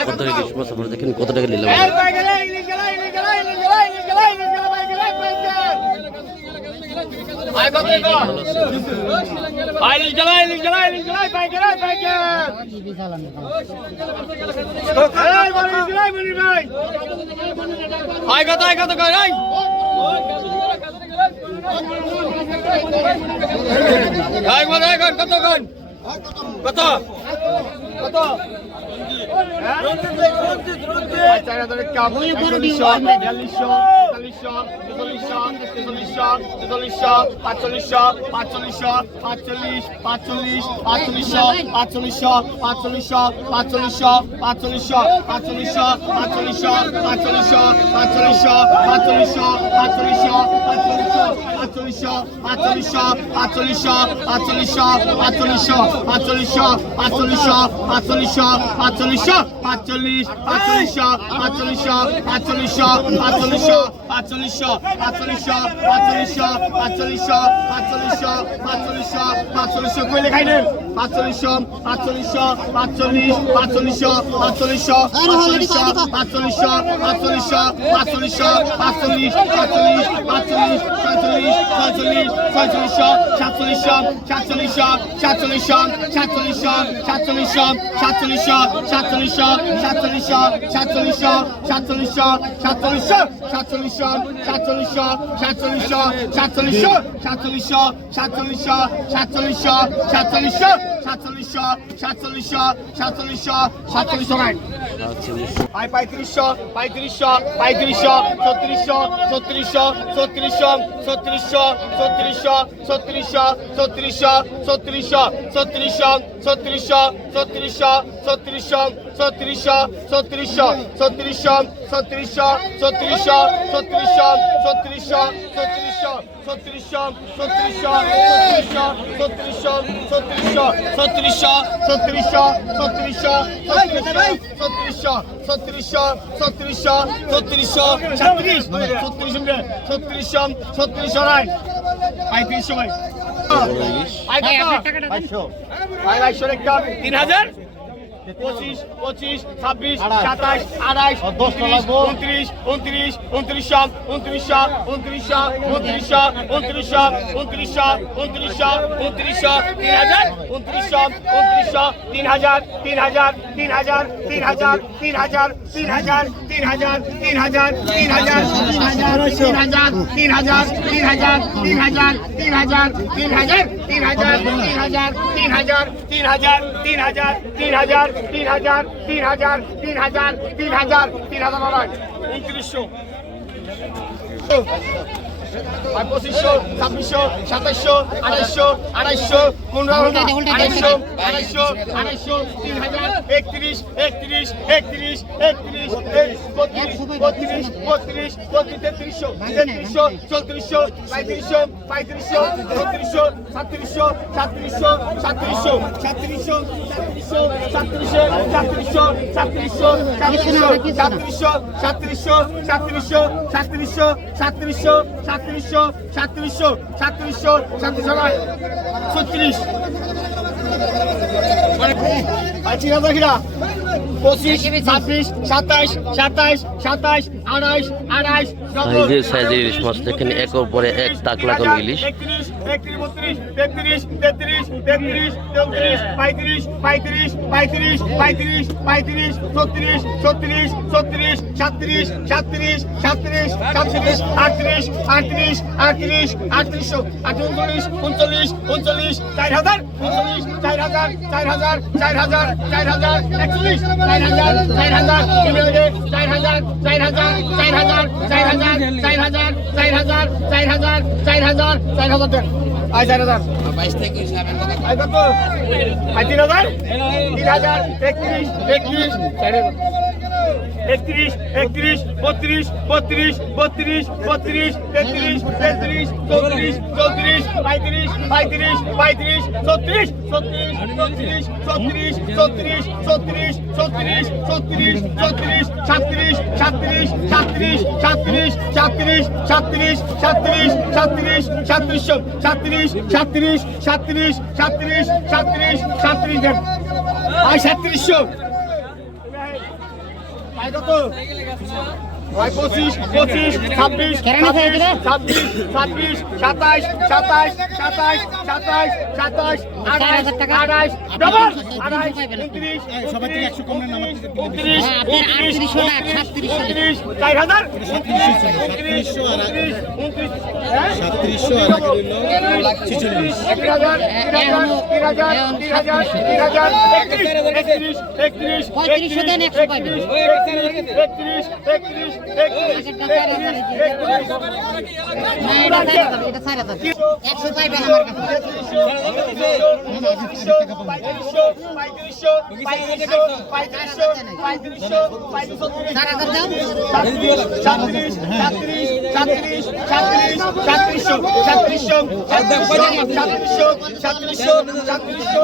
কত দেখেন কত টাকা নিলাম কত কন কত কত চার হাজার কাপ চল্লিশশো বিয়াল্লিশশো তেতাল্লিশশো চুয়াল্লিশশো তেতাল্লিশশো চল্লিশশো পাঁচচল্লিশশো পাঁচচল্লিশ পাঁচচল্লিশ পাঁচচল্লিশশো পাঁচচল্লিশশো পাঁচচল্লিশশো পাঁচচল্লিশশো পাঁচচল্লিশশো পাঁচচল্লিশশো পাঁচচল্লিশশো পাঁচচল্লিশশো পাঁচচল্লিশশো পাঁচচল্লিশশো পাঁচচল্লিশশো পাঁচচল্লিশশো পাঁচচল্লিশশো পাঁচচল্লিশশো পাঁচচল্লিশশো পাঁচচল্লিশশো পাঁচচল্লিশশো পাঁচচল্লিশশো পাঁচচল্লিশশো পাঁচচল্লিশশো পাঁচচল্লিশ পাঁচচল্লিশশো পাঁচচল্লিশশো পাঁচচল্লিশশো পাঁচচল্লিশশো পাঁচচল্লিশশো পাঁচচল্লিশশো পাঁচচল্লিশশো পাঁচচল্লিশশো পাঁচচল্লিশশো পাঁচচল্লিশশো পাঁচচল্লিশশো কই লেখাই নেন পাঁচচল্লিশশো পাঁচচল্লিশশো পাঁচচল্লিশ পাঁচচল্লিশশো পাঁচচল্লিশশো পাঁচচল্লিশশো পাঁচচল্লিশশো পাঁচচল্লিশশো পাঁচচল্লিশ পাঁচচল্লিশ পাঁচচল্লিশ ছয়চল্লিশ ছয়চল্লিশ ছয়চল্লিশশো সাতচল্লিশশো সাতচল্লিশশো সাতচল্লিশশো সাতচল্লিশশো সাতচল্লিশশো সাতচল্লিশশো সাতচল্লিশশো সাতচল্লিশশো সাতচল্লিশশো সাতচল্লিশশো সাতচল্লিশশো সাতচল্লিশশো সাতচল্লিশশো সাতচল্লিশশো সাতচল্লিশশো সাতচল্লিশশো সাতচল্লিশশো সাতচল্লিশশো সাতচল্লিশশো সাতচল্লিশশো সাতচল্লিশশো সাতচল্লিশশো সাতচল্লিশশো রাইট আই পঁয়ত্রিশশো পঁয়ত্রিশশো পঁয়ত্রিশশো ছত্রিশশো ছত্রিশশো ছত্রিশশো ছত্রিশশো ছত্রিশশো ছত্রিশশো ছত্রিশশো ছত্রিশশো ছত্রিশশো ছত্রিশশো ছত্রিশশো ছত্রিশশো ছত্রিশশো ছত্রিশশো ছত্রিশশো ছত্রিশশো ছত্রিশশো ছত্রিশশো ছত্রিশশো ছত্রিশশো ছত্রিশশো ছত্রিশশো ছত্রিশশো ছত্রিশশো ছত্রিশশো ছত্রিশশো ছত্রিশশো ছত্রিশশো ছত্রিশশো ছত্রিশশো ছত্রিশশো ছত্রিশ ছত্রিশ ছত্রিশশো ছত্রিশশো রায় পঁয়ত্রিশশো ভাই তিন হাজার পঁচিশ পঁচিশ ছাব্বিশ সাতাশ আঠাশ উনত্রিশ উনত্রিশ উনত্রিশ উনত্রিশশো উনত্রিশশো উনত্রিশশো উনত্রিশশো উনত্রিশশো উনত্রিশশো উনত্রিশশো উনত্রিশশো তিন হাজার উনত্রিশশো উনত্রিশশো তিন হাজার তিন হাজার তিন হাজার তিন হাজার তিন হাজার তিন হাজার তিন হাজার তিন হাজার তিন হাজার তিন হাজার তিন হাজার তিন হাজার তিন হাজার তিন হাজার তিন হাজার তিন হাজার তিন হাজার তিন হাজার তিন হাজার তিন হাজার তিন হাজার তিন হাজার তিন হাজার তিন হাজার তিন হাজার তিন হাজার তিন হাজার নয় উনত্রিশশো পঁচিশশো ছাব্বিশশো সাতাইশশো আড়াইশো আড়াইশো পনেরো আড়াইশো আড়াইশো আড়াইশো তিন হাজার একত্রিশ একত্রিশ একত্রিশ একত্রিশ বত্রিশ বত্রিশ বত্রিশ বত্রিশ তেত্রিশশো তেত্রিশশো চৌত্রিশশো পঁয়ত্রিশশো পঁয়ত্রিশশো ছত্রিশশো সাতত্রিশশো সাতত্রিশশো সাতত্রিশশো সাতত্রিশশো সাতত্রিশশো সাতত্রিশশো সাতত্রিশশো সাতত্রিশশো সাতত্রিশশো সাতত্রিশশো সাতত্রিশশো সাতত্রিশশো সাতত্রিশশো সাতত্রিশশো সাতত্রিশশো সাতত্রিশশো সাতত্রিশশো ছত্রিশ কিনা পঁচিশ ছাব্বিশ সাতাইশ সাতাইশ সাতাইশ আড়াইশ আড়াইশ সাইজের সাইজের ইলিশ মাছ দেখেন একের পরে এক তাক লাগানো ইলিশ। একত্রিশ বত্রিশ তেত্রিশ তেত্রিশ তেত্রিশ চৌত্রিশ পঁয়ত্রিশ পঁয়ত্রিশ পঁয়ত্রিশ পঁয়ত্রিশ পঁয়ত্রিশ ছত্রিশ ছত্রিশ ছত্রিশ সাতত্রিশ সাতত্রিশ সাতত্রিশ সাতত্রিশ আটত্রিশ আটত্রিশ আটত্রিশ আটত্রিশশো আটত্রিশ উনচল্লিশ উনচল্লিশ চার হাজার উনচল্লিশ চার হাজার চার হাজার চার হাজার চার হাজার একচল্লিশ চার হাজার চার হাজার চার হাজার চার হাজার চার হাজার চার হাজার চার হাজার চার হাজার চার হাজার চার হাজার চার হাজার দেন আয় চার হাজার। আয় কত? আয় তিন হাজার? তিন হাজার একত্রিশ একত্রিশ। চার হাজার একত্রিশ একত্রিশ বত্রিশ বত্রিশ বত্রিশ বত্রিশ তেত্রিশ তেত্রিশ চৌত্রিশ চৌত্রিশ পঁয়ত্রিশ পঁয়ত্রিশ পঁয়ত্রিশ ছত্রিশ ছত্রিশ ছত্রিশ ছত্রিশ ছত্রিশ ছত্রিশ ছত্রিশ ছত্রিশ ছত্রিশ সাতত্রিশ সাতত্রিশ সাতত্রিশ সাতত্রিশ সাতত্রিশ সাতত্রিশ সাতত্রিশ সাতত্রিশ সাতত্রিশশো সাতত্রিশ সাতত্রিশ সাতত্রিশ সাতত্রিশ সাতত্রিশ সাতত্রিশ দেন ভাই সাতত্রিশশো পঁচিশ পঁচিশ ছাব্বিশ ছাব্বিশ ছাব্বিশ সাতাশ সাতাইশ সাতাইশ সাতাইশ সাতাইশ সাতাইশ আঠাইশ আঠাইশ ডবল আঠাইশ উনত্রিশ সবাই থেকে একশো কম নেন আমার থেকে উনত্রিশ আপনার উনত্রিশ 38 লাখ, 37 লাখ। উনত্রিশ চার হাজার উনত্রিশ সাতত্রিশশো আর উনত্রিশ উনত্রিশ? সাতত্রিশশো আর আগে রইল ছিচল্লিশ এক হাজার তিন হাজার তিন হাজার তিন হাজার তিন হাজার একত্রিশ একত্রিশ একত্রিশ পঁয়ত্রিশশো দেন, একশো পাইবেন। একত্রিশ। একশো পাইবেন আমার কাছে। সাতত্রিশ সাতত্রিশ সাতত্রিশ সাতত্রিশ সাতত্রিশশো সাতত্রিশশো সাতত্রিশশো সাতত্রিশশো সাতত্রিশশো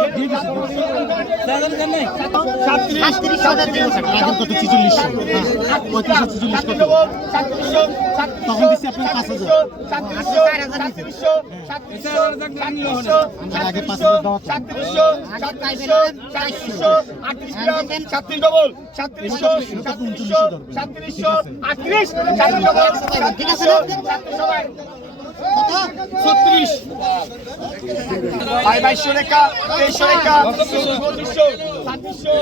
সাতত্রিশ কত ছিচল্লিশশো পঁয়ত্রিশশো ছিচল্লিশ কত তখন দিচ্ছি আপনার পাঁচ হাজার আগে পাঁচ হাজার। সাতত্রিশ ডবল সাতত্রিশশো সাতত্রিশশো সাতত্রিশশো আটত্রিশ সাতত্রিশ ডবল ছত্রিশ ভাই বাইশশো রেখা তেইশশো রেখা চৌত্রিশশো ছাব্বিশশো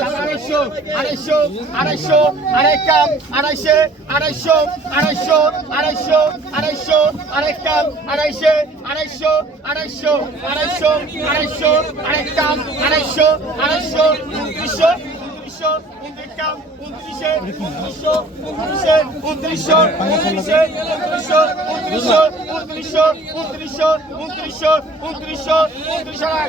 সাতাশশো আড়াইশো আড়াইশো আড়াই কাম আড়াইশে আড়াইশো আড়াইশো আড়াইশো আড়াইশো আড়াই কাম আড়াইশে আড়াইশো আড়াইশো আড়াইশো আড়াইশো আড়াই কাম আড়াইশো আড়াইশো উনত্রিশশো উনত্রিশশো উনত্রিশ উনত্রিশে উনত্রিশশো উনত্রিশে উনত্রিশশো উনত্রিশে উনত্রিশশো উনত্রিশশো উনত্রিশশো উনত্রিশশো উনত্রিশশো উনত্রিশশো উনত্রিশশো